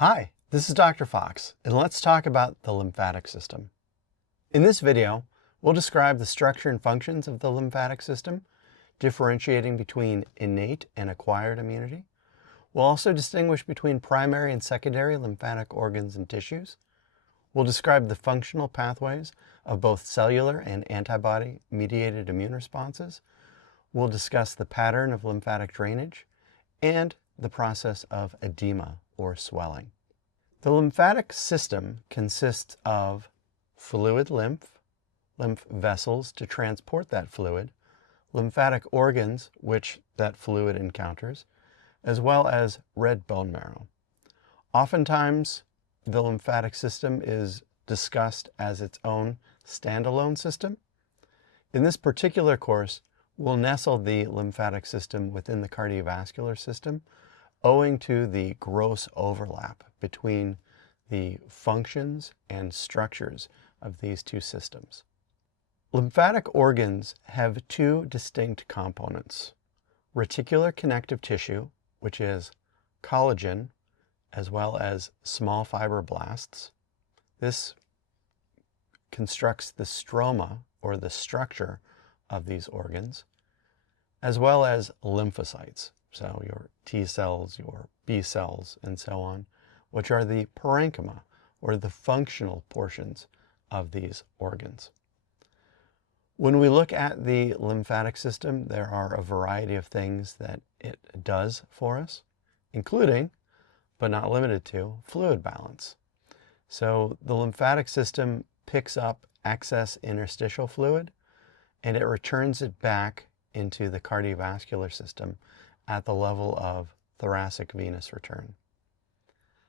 Hi, this is Dr. Fox, and let's talk about the lymphatic system. In this video, we'll describe the structure and functions of the lymphatic system, differentiating between innate and acquired immunity. We'll also distinguish between primary and secondary lymphatic organs and tissues. We'll describe the functional pathways of both cellular and antibody-mediated immune responses. We'll discuss the pattern of lymphatic drainage and the process of edema or swelling. The lymphatic system consists of fluid lymph vessels to transport that fluid, lymphatic organs which that fluid encounters, as well as red bone marrow. Oftentimes, the lymphatic system is discussed as its own standalone system. In this particular course, we'll nestle the lymphatic system within the cardiovascular system, owing to the gross overlap between the functions and structures of these two systems. Lymphatic organs have two distinct components: reticular connective tissue, which is collagen, as well as small fibroblasts. This constructs the stroma, or the structure, of these organs, as well as lymphocytes, so your T cells, your B cells, and so on, which are the parenchyma, or the functional portions of these organs. When we look at the lymphatic system, there are a variety of things that it does for us, including, but not limited to, fluid balance. So the lymphatic system picks up excess interstitial fluid and it returns it back into the cardiovascular system at the level of thoracic venous return.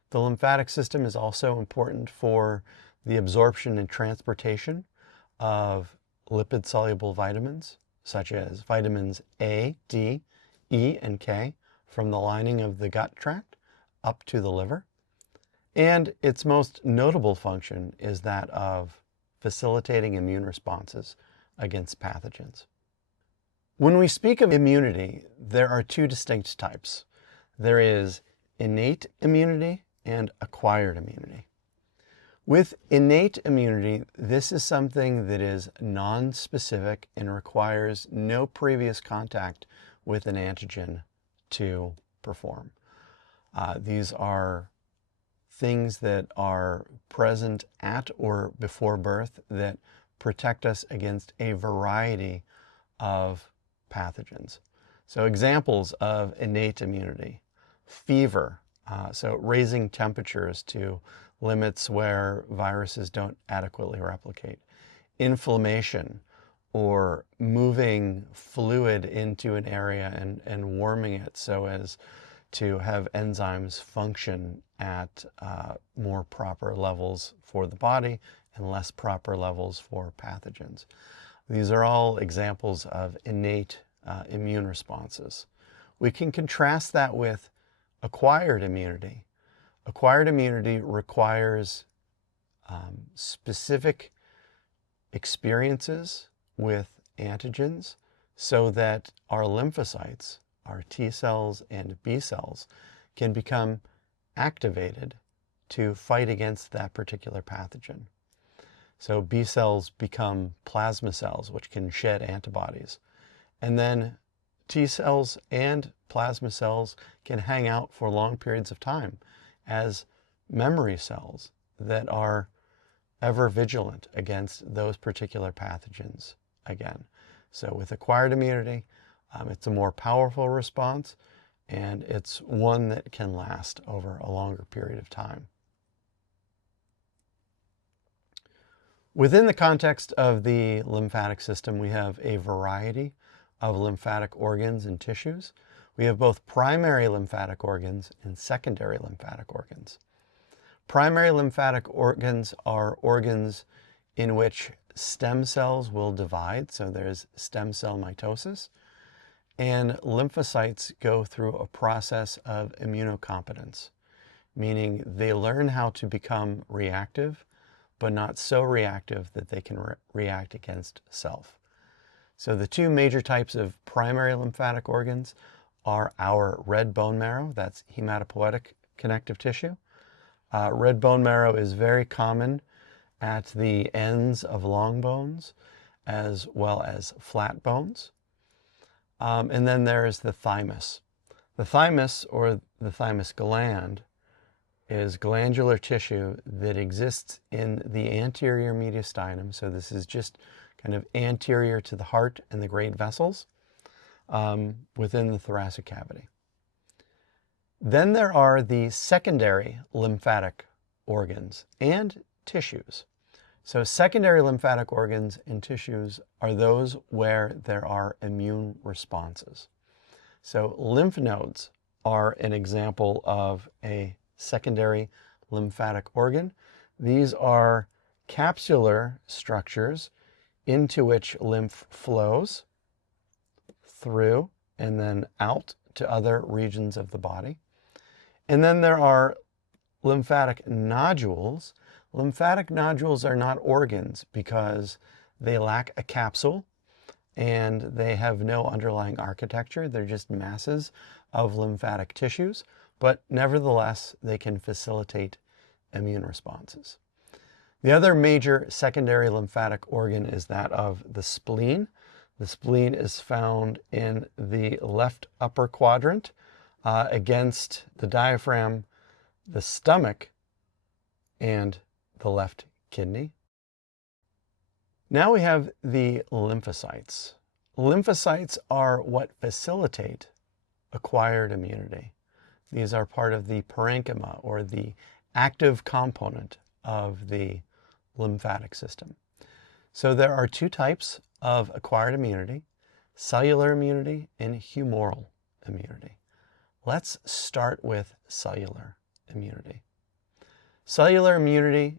The lymphatic system is also important for the absorption and transportation of lipid-soluble vitamins, such as vitamins A, D, E, and K, from the lining of the gut tract up to the liver. And its most notable function is that of facilitating immune responses against pathogens. When we speak of immunity, there are two distinct types. There is innate immunity and acquired immunity. With innate immunity, this is something that is non-specific and requires no previous contact with an antigen to perform. These are things that are present at or before birth that protect us against a variety of pathogens. So examples of innate immunity: fever, so raising temperatures to limits where viruses don't adequately replicate; inflammation, or moving fluid into an area and warming it so as to have enzymes function at more proper levels for the body and less proper levels for pathogens. These are all examples of innate immune responses. We can contrast that with acquired immunity. Acquired immunity requires specific experiences with antigens so that our lymphocytes, our T cells and B cells, can become activated to fight against that particular pathogen. So B cells become plasma cells, which can shed antibodies. And then T cells and plasma cells can hang out for long periods of time as memory cells that are ever vigilant against those particular pathogens again. So with acquired immunity, it's a more powerful response, and it's one that can last over a longer period of time. Within the context of the lymphatic system, we have a variety of lymphatic organs and tissues. We have both primary lymphatic organs and secondary lymphatic organs. Primary lymphatic organs are organs in which stem cells will divide, so there's stem cell mitosis, and lymphocytes go through a process of immunocompetence, meaning they learn how to become reactive, but not so reactive that they can react against self. So the two major types of primary lymphatic organs are our red bone marrow, that's hematopoietic connective tissue, Red bone marrow is very common at the ends of long bones as well as flat bones. And then there is the thymus. The thymus, or the thymus gland, is glandular tissue that exists in the anterior mediastinum. So this is just kind of anterior to the heart and the great vessels within the thoracic cavity. Then there are the secondary lymphatic organs and tissues. So secondary lymphatic organs and tissues are those where there are immune responses. So lymph nodes are an example of a secondary lymphatic organ. These are capsular structures into which lymph flows through and then out to other regions of the body. And then there are lymphatic nodules. Lymphatic nodules are not organs because they lack a capsule and they have no underlying architecture. They're just masses of lymphatic tissues, but nevertheless, they can facilitate immune responses. The other major secondary lymphatic organ is that of the spleen. The spleen is found in the left upper quadrant against the diaphragm, the stomach, and the left kidney. Now we have the lymphocytes. Lymphocytes are what facilitate acquired immunity. These are part of the parenchyma, or the active component of the lymphatic system. So there are two types of acquired immunity: cellular immunity and humoral immunity. Let's start with cellular immunity. Cellular immunity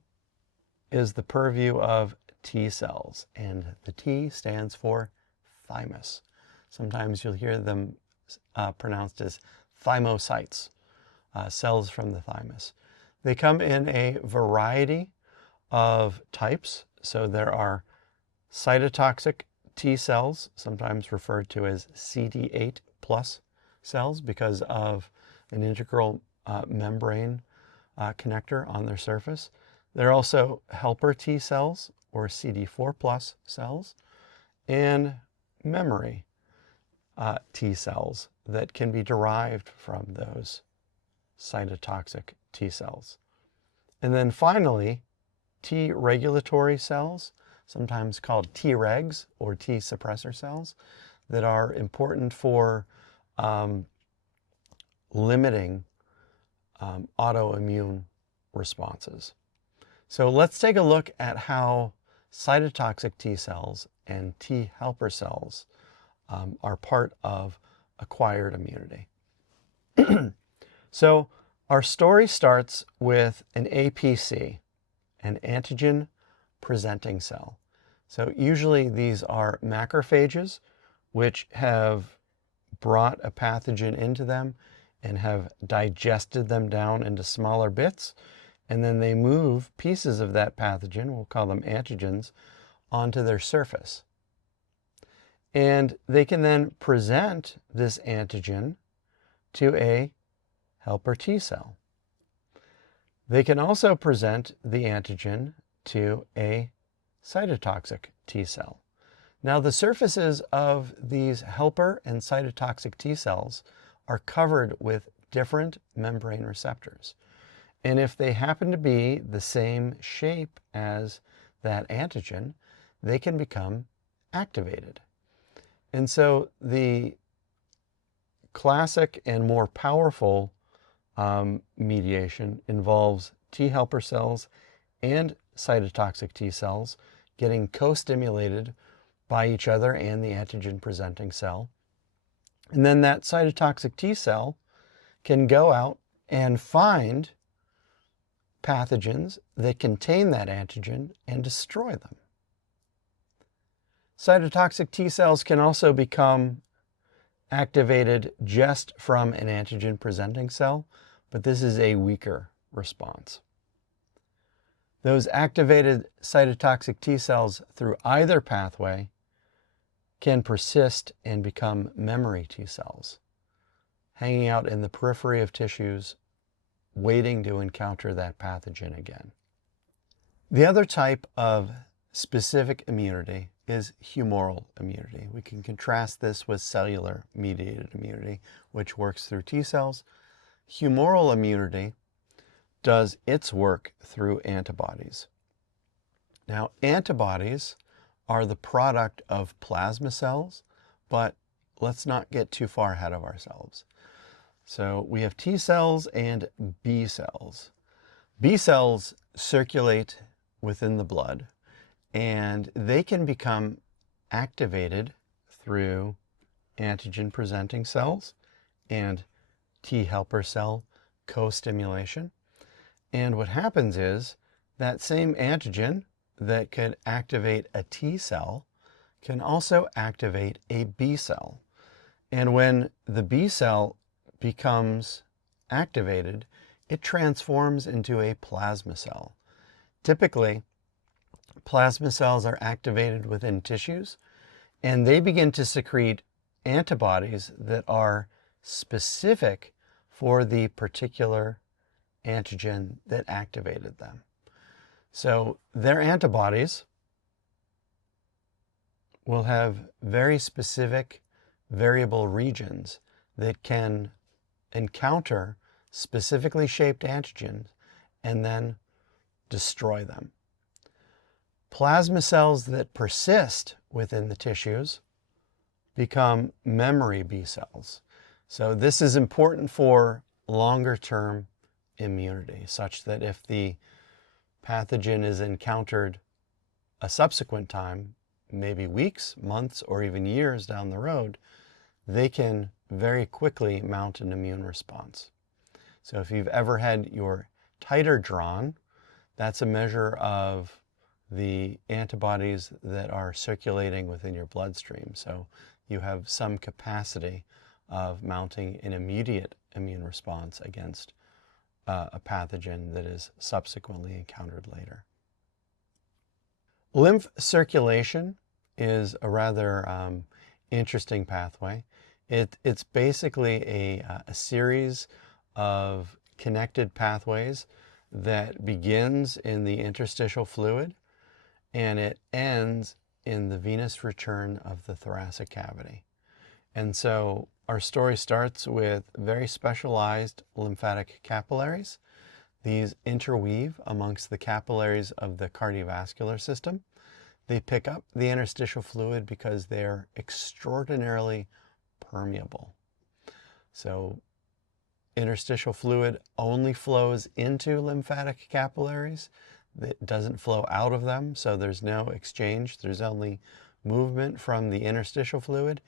is the purview of T cells, and the T stands for thymus. Sometimes you'll hear them pronounced as thymocytes, cells from the thymus. They come in a variety of types. So there are cytotoxic T cells, sometimes referred to as CD8 plus cells because of an integral membrane connector on their surface. There are also helper T cells, or CD4 plus cells, and memory T cells that can be derived from those cytotoxic T cells. And then finally, T regulatory cells, sometimes called Tregs or T suppressor cells, that are important for limiting autoimmune responses. So let's take a look at how cytotoxic T cells and T helper cells are part of acquired immunity. So our story starts with an APC, an antigen presenting cell. So usually these are macrophages which have brought a pathogen into them and have digested them down into smaller bits, and then they move pieces of that pathogen, we'll call them antigens, onto their surface. And they can then present this antigen to a helper T cell. They can also present the antigen to a cytotoxic T cell. Now, the surfaces of these helper and cytotoxic T cells are covered with different membrane receptors. And if they happen to be the same shape as that antigen, they can become activated. And so the classic and more powerful mediation involves T helper cells and cytotoxic T cells getting co-stimulated by each other and the antigen presenting cell. And then that cytotoxic T cell can go out and find pathogens that contain that antigen and destroy them. Cytotoxic T cells can also become activated just from an antigen presenting cell, but this is a weaker response. Those activated cytotoxic T cells through either pathway can persist and become memory T cells, hanging out in the periphery of tissues, waiting to encounter that pathogen again. The other type of specific immunity is humoral immunity. We can contrast this with cellular mediated immunity, which works through T cells. Humoral immunity does its work through antibodies. Now, antibodies are the product of plasma cells, but let's not get too far ahead of ourselves. So we have T cells and B cells. B cells circulate within the blood, and they can become activated through antigen-presenting cells and T helper cell co-stimulation. And what happens is that same antigen that could activate a T cell can also activate a B cell. And when the B cell becomes activated, it transforms into a plasma cell. Typically, plasma cells are activated within tissues, and they begin to secrete antibodies that are specific for the particular antigen that activated them. So their antibodies will have very specific variable regions that can encounter specifically shaped antigens and then destroy them. Plasma cells that persist within the tissues become memory B cells. So this is important for longer-term immunity, such that if the pathogen is encountered a subsequent time, maybe weeks, months, or even years down the road, they can very quickly mount an immune response. So if you've ever had your titer drawn, that's a measure of the antibodies that are circulating within your bloodstream. So you have some capacity of mounting an immediate immune response against a pathogen that is subsequently encountered later. Lymph circulation is a rather interesting pathway. It's basically a series of connected pathways that begins in the interstitial fluid and it ends in the venous return of the thoracic cavity. And so our story starts with very specialized lymphatic capillaries. These interweave amongst the capillaries of the cardiovascular system. They pick up the interstitial fluid because they're extraordinarily permeable. So interstitial fluid only flows into lymphatic capillaries. It doesn't flow out of them, so there's no exchange. There's only movement from the interstitial fluid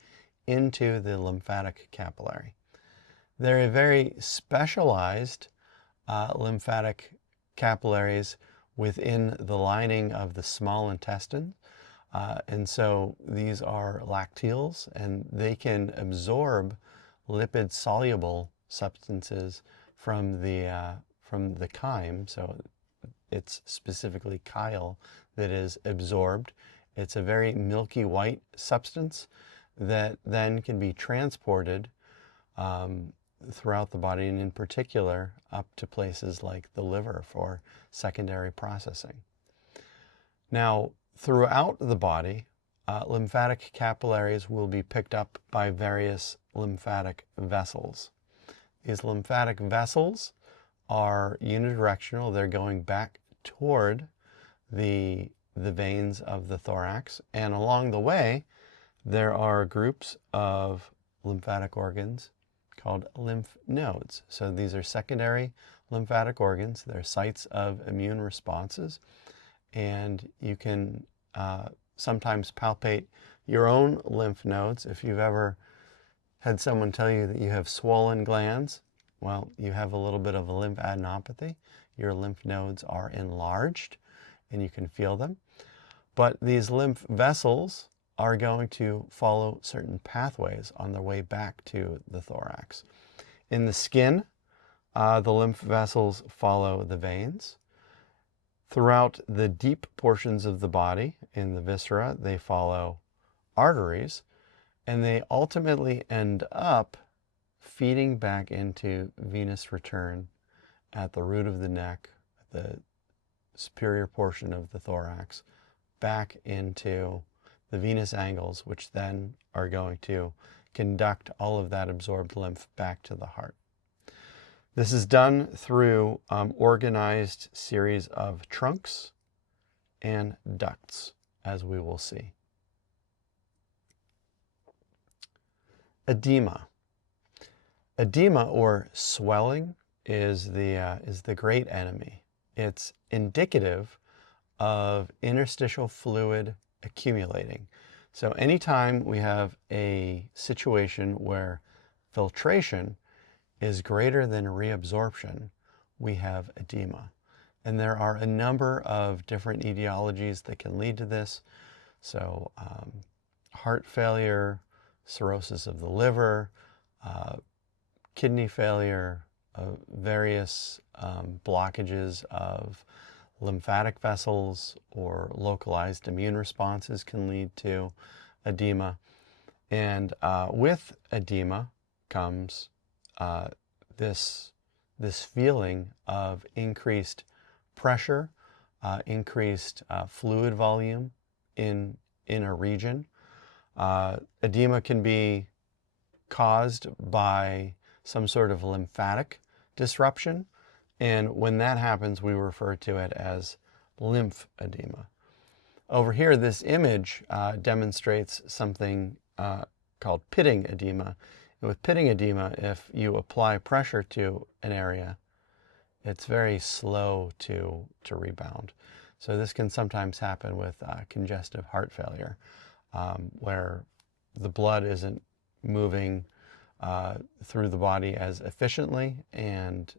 into the lymphatic capillary. They're a very specialized lymphatic capillaries within the lining of the small intestine. And so these are lacteals, and they can absorb lipid-soluble substances from the chyme. So it's specifically chyle that is absorbed. It's a very milky white substance that then can be transported throughout the body, and in particular up to places like the liver for secondary processing. Now, throughout the body, lymphatic capillaries will be picked up by various lymphatic vessels. These lymphatic vessels are unidirectional. They're going back toward the veins of the thorax, and along the way there are groups of lymphatic organs called lymph nodes. So these are secondary lymphatic organs. They're sites of immune responses, and you can sometimes palpate your own lymph nodes. If you've ever had someone tell you that you have swollen glands, well, you have a little bit of a lymphadenopathy. Your lymph nodes are enlarged and you can feel them. But these lymph vessels are going to follow certain pathways on their way back to the thorax. In the skin, the lymph vessels follow the veins. Throughout the deep portions of the body, in the viscera, they follow arteries, and they ultimately end up feeding back into venous return at the root of the neck, the superior portion of the thorax, back into the venous angles, which then are going to conduct all of that absorbed lymph back to the heart. This is done through organized series of trunks and ducts, as we will see. Edema. Edema, or swelling, is the great enemy. It's indicative of interstitial fluid accumulating. So anytime we have a situation where filtration is greater than reabsorption, we have edema. And there are a number of different etiologies that can lead to this. So heart failure, cirrhosis of the liver, kidney failure, various blockages of lymphatic vessels or localized immune responses can lead to edema. And with edema comes this feeling of increased pressure, increased fluid volume in a region. Edema can be caused by some sort of lymphatic disruption, and when that happens, we refer to it as lymphedema. Over here, this image demonstrates something called pitting edema. And with pitting edema, if you apply pressure to an area, it's very slow to rebound. So this can sometimes happen with congestive heart failure, where the blood isn't moving through the body as efficiently, and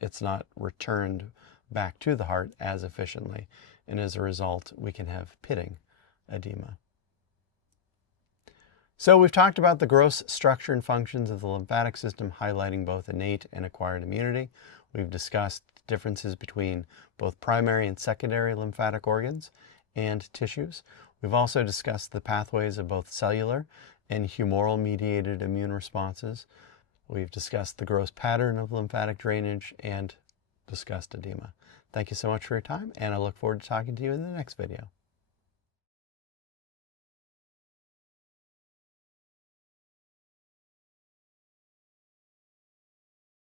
it's not returned back to the heart as efficiently. And as a result, we can have pitting edema. So we've talked about the gross structure and functions of the lymphatic system, highlighting both innate and acquired immunity. We've discussed differences between both primary and secondary lymphatic organs and tissues. We've also discussed the pathways of both cellular and humoral mediated immune responses. We've discussed the gross pattern of lymphatic drainage and discussed edema. Thank you so much for your time, and I look forward to talking to you in the next video.